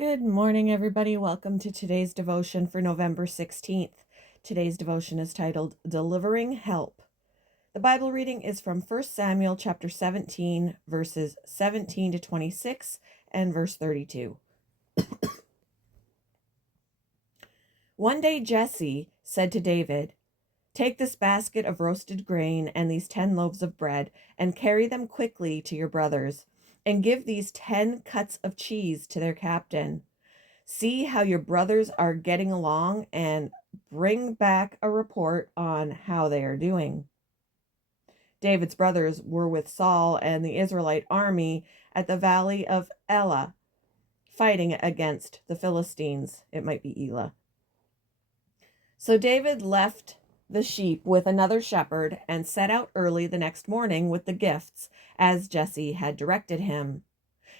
Good morning, everybody. Welcome to today's devotion for November 16th. Today's devotion is titled Delivering Help. The Bible reading is from 1 Samuel chapter 17, verses 17 to 26 and verse 32. One day Jesse said to David, "Take this basket of roasted grain and these 10 loaves of bread and carry them quickly to your brothers, and give these 10 cuts of cheese to their captain. See how your brothers are getting along and bring back a report on how they are doing." David's brothers were with Saul and the Israelite army at the valley of Elah, fighting against the Philistines. It might be Elah. So David left the sheep with another shepherd and set out early the next morning with the gifts, as Jesse had directed him.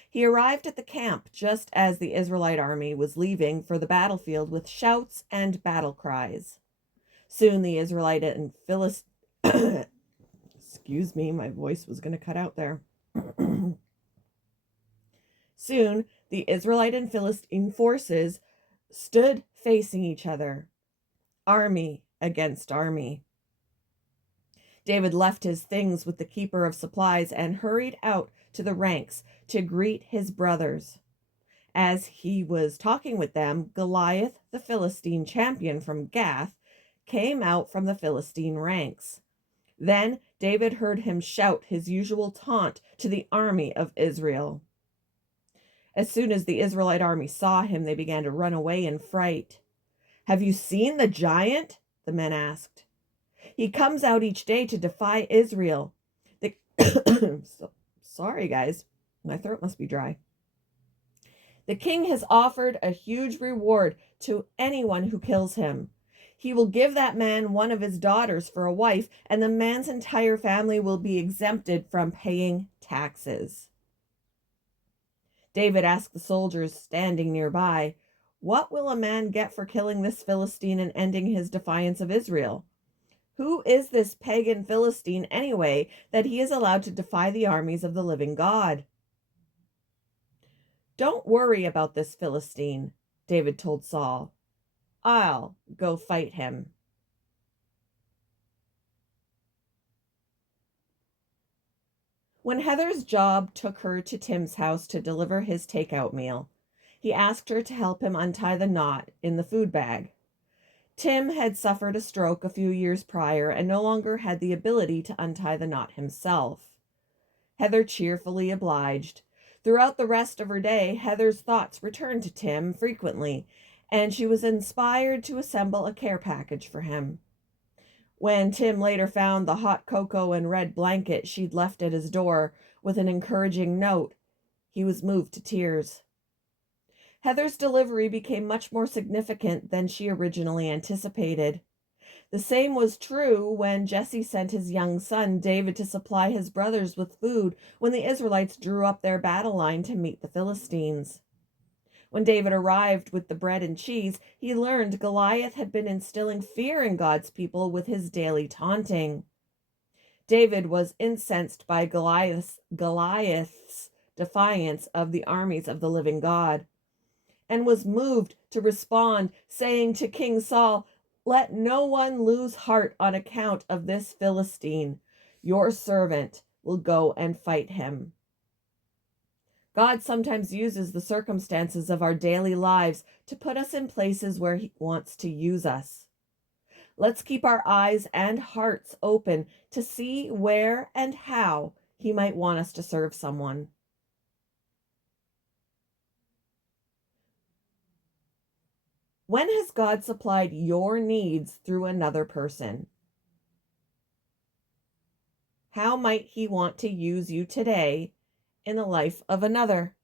He arrived at the camp just as the Israelite army was leaving for the battlefield with shouts and battle cries. Soon the Israelite and excuse me, my voice was going to cut out there. Soon the Israelite and Philistine forces stood facing each other, army against army. David left his things with the keeper of supplies and hurried out to the ranks to greet his brothers. As he was talking with them, Goliath, the Philistine champion from Gath, came out from the Philistine ranks. Then David heard him shout his usual taunt to the army of Israel. As soon as the Israelite army saw him, they began to run away in fright. "Have you seen the giant?" the men asked. "He comes out each day to defy Israel." Sorry, guys. My throat must be dry. "The king has offered a huge reward to anyone who kills him. He will give that man one of his daughters for a wife, and the man's entire family will be exempted from paying taxes." David asked the soldiers standing nearby, "What will a man get for killing this Philistine and ending his defiance of Israel? Who is this pagan Philistine anyway, that he is allowed to defy the armies of the living God?" "Don't worry about this Philistine," David told Saul. "I'll go fight him." When Heather's job took her to Tim's house to deliver his takeout meal, he asked her to help him untie the knot in the food bag. Tim had suffered a stroke a few years prior and no longer had the ability to untie the knot himself. Heather cheerfully obliged. Throughout the rest of her day, Heather's thoughts returned to Tim frequently, and she was inspired to assemble a care package for him. When Tim later found the hot cocoa and red blanket she'd left at his door with an encouraging note, he was moved to tears. Heather's delivery became much more significant than she originally anticipated. The same was true when Jesse sent his young son David to supply his brothers with food when the Israelites drew up their battle line to meet the Philistines. When David arrived with the bread and cheese, he learned Goliath had been instilling fear in God's people with his daily taunting. David was incensed by Goliath's defiance of the armies of the living God, and was moved to respond, saying to King Saul, "Let no one lose heart on account of this Philistine. Your servant will go and fight him." God sometimes uses the circumstances of our daily lives to put us in places where He wants to use us. Let's keep our eyes and hearts open to see where and how He might want us to serve someone. When has God supplied your needs through another person? How might He want to use you today in the life of another?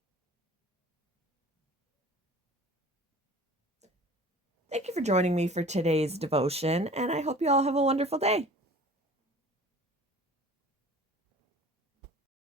Thank you for joining me for today's devotion, and I hope you all have a wonderful day.